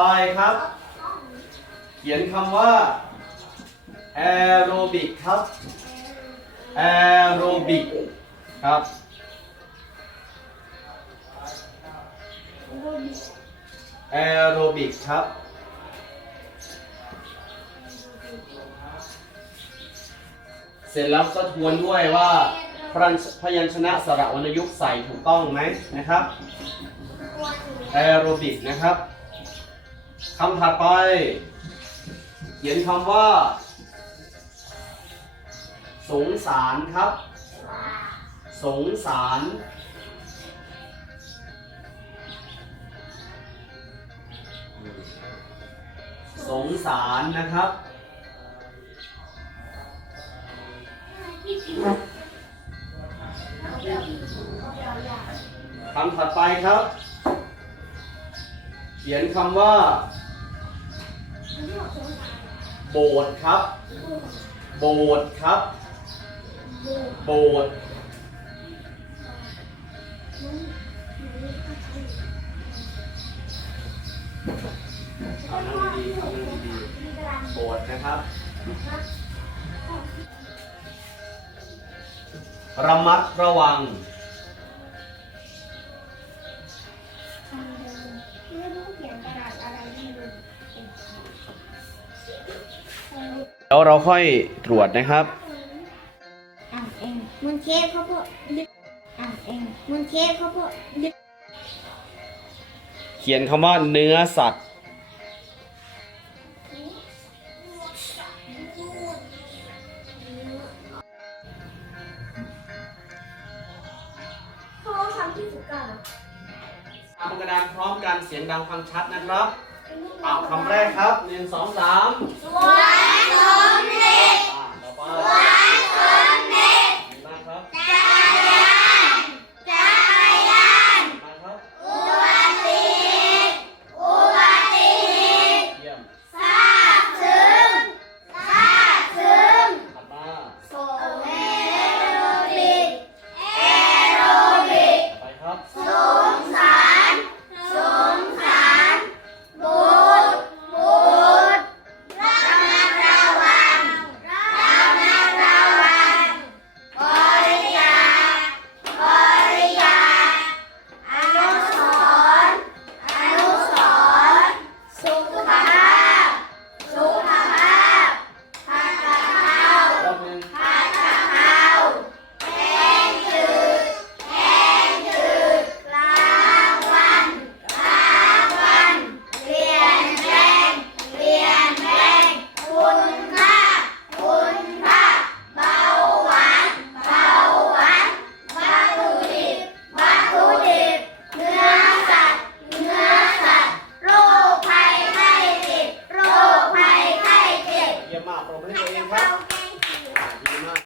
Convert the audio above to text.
ไปครับ เขียนคำว่า aerobic ครับ aerobic ครับ aerobic ครับเสร็จแล้วก็ทวนด้วยว่าพยัญพยัญชนะสระวรรณยุกต์ใส่ถูกต้องไหมนะครับแอโรบิกนะครับ คำถัดไป เขียนคำว่า สงสารครับ สงสาร สงสารนะครับ คำถัดไปครับ ขียนคำว่า โบสถ์ครับ โบสถ์ครับ โบสถ์เอานั่งดีๆเอานั่งดีๆโบสถ์นะครับ ระมัดระวัง แล้วเราค่อยตรวจนะครับ อ่านเองมันเค้กเขาพูดลึกอ่านเองมันเค้กเขาพูดลึกเขียนคำว่าเนื้อสัตว์ เขาทำที่สุดกัน ทำกระดานพร้อมกันเสียงดังฟังชัดนะครับ เอาคำแรกครับหนึ่งสองสามสวย up.